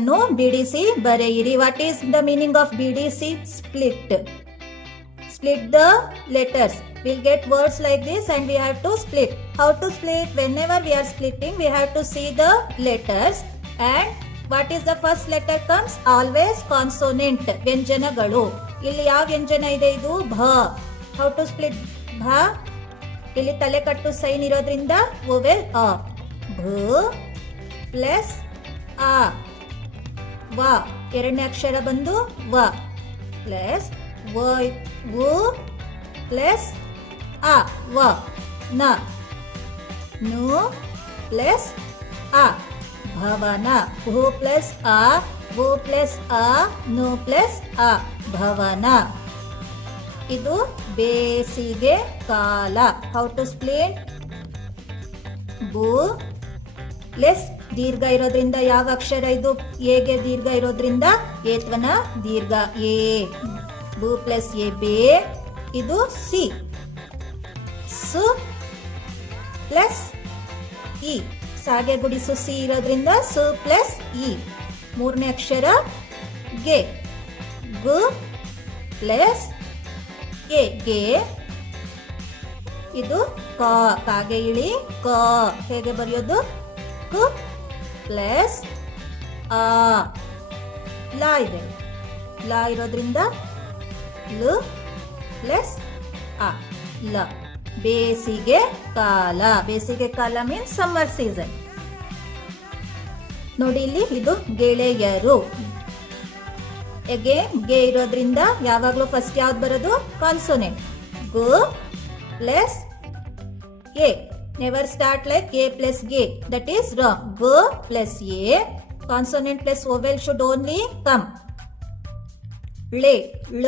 ಅನ್ನು ಬಿಡಿಸಿ ಬರೆಯಿರಿ. What is the meaning of ಬಿಡಿಸಿ? Split split the letters will get words like this and we have to split how to split whenever we are splitting we have to see the letters and what is the first letter comes always consonant ವ್ಯಂಜನಗಳು ಇಲ್ಲಿ ಯಾವ ವ್ಯಂಜನ ಇದೆ ಇದು? ಭ. How to split ಭ? ಇಲ್ಲಿ ತಲೆಕಟ್ಟು sign ಇರೋದ್ರಿಂದ ಓವೆ ಅ ಭ ಪ್ಲಸ್ ಆ ವ. ಎರಡನೇ ಅಕ್ಷರ ಬಂದು ವ. ಪ್ಲಸ್ ವ, ವು. ಪ್ಲಸ್ ಅ. ವ. ನ. ನು. ಪ್ಲಸ್ ಅ. ಭವನ. ಭೂ ಪ್ಲಸ್ ಅ. ವು ಪ್ಲಸ್ ಅ. ನು ಪ್ಲಸ್ ಅ. ಭವನ. ಇದು ಬೇಸಿಗೆ ಕಾಲ. ಹೌ ಟು ಸ್ಪ್ಲೇನ್ ಭೂ ಪ್ಲಸ್ ದೀರ್ಘ ಇರೋದ್ರಿಂದ ಯಾವ ಅಕ್ಷರ ಇದು? ಎಗೆ ದೀರ್ಘ ಇರೋದ್ರಿಂದ ಏತ್ವನ ದೀರ್ಘ ಎ. ಬು ಪ್ಲಸ್ ಎ ಬೇ, ಇದು ಸಿ. ಸು ಪ್ಲಸ್ ಇ. ಸಾಗೆ ಗುಡಿಸು ಸಿ ಇರೋದ್ರಿಂದ ಸು ಪ್ಲಸ್ ಇ. ಮೂರನೇ ಅಕ್ಷರ ಗೆ. ಗು ಪ್ಲಸ್ ಎ ಗೆ. ಇದು ಕ. ಕಾಗೆ ಇಳಿ ಕ. ಹೇಗೆ ಬರೆಯೋದು? ಕು ಪ್ಲಸ್, ಆ, ಲಾ ಇದೆ. ಲಾ ಇರೋದ್ರಿಂದ ಲು ಪ್ಲಸ್ ಆ ಲ. ಬೇಸಿಗೆ ಕಾಲ. ಬೇಸಿಗೆ ಕಾಲ ಮೀನ್ಸ್ ಸಮ್ಮರ್ ಸೀಸನ್ ನೋಡಿ ಇಲ್ಲಿ ಇದು ಗೆಳೆಯರು. ಎಗೆ ಗೆ ಇರೋದ್ರಿಂದ ಯಾವಾಗಲೂ ಫಸ್ಟ್ ಯಾವ್ದು ಬರೋದು? ಕಾನ್ಸೋನೆಂಟ್ ಗು ಪ್ಲಸ್ ಎ. ನೆವರ್ ಸ್ಟಾರ್ಟ್ ಲೈಕ್ ಎ ಪ್ಲಸ್ಗೆ ದಟ್ ಈಸ್ ರಾಂಗ್ ಗು plus A consonant plus vowel should only come ಳೆ ಳ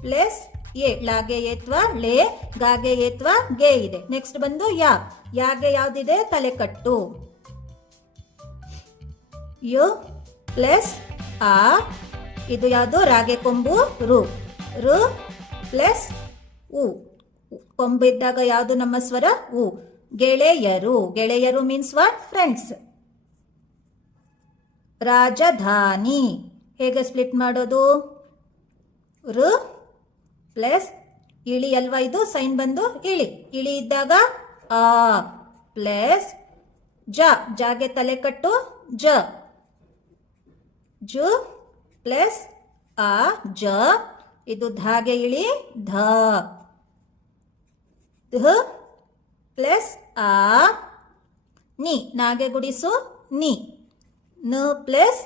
ಪ್ಲಸ್ ಎ ಲಾಗೆ ಏತ್ವ ಲೆ ಗಾಗೆ ಏತ್ವ ಗೆ ಇದೆ. ನೆಕ್ಸ್ಟ್ ಬಂದು ಯಾ. ಯಾಗೆ ಯಾವ್ದಿದೆ? ತಲೆಕಟ್ಟು. ಯು ಪ್ಲಸ್ ಆ. ಇದು ಯಾವುದು? ರಾಗೆ ಕೊಂಬು, ರು. ರು ಪ್ಲಸ್ ಉ. ಕೊಂಬಿದ್ದಾಗ ಯಾವುದು ನಮ್ಮ ಸ್ವರ? ಉ. ಗೆಳೆಯರು ಗೆಳೆಯರು ಮೀನ್ಸ್ ವಾಟ್ ಫ್ರೆಂಡ್ಸ್ ರಾಜಧಾನಿ. ಹೇಗೆ ಸ್ಪ್ಲಿಟ್ ಮಾಡೋದು? ರು ಪ್ಲಸ್ ಇಳಿ ಅಲ್ವಾ ಇದು? ಸೈನ್ ಬಂದು ಇಳಿ. ಇಳಿ ಇದ್ದಾಗ ಆ ಪ್ಲಸ್ ಜ. ಜಾಗೆ ತಲೆ ಕಟ್ಟು, ಜ. ಜು ಪ್ಲಸ್ ಆ, ಜ. ಇದು ಧಾಗೆ ಇಳಿ ಧ ಪ್ಲಸ್ ಆ ನಿ. ನಾಗೆ ಗುಡಿಸು ನಿ. ನ ಪ್ಲಸ್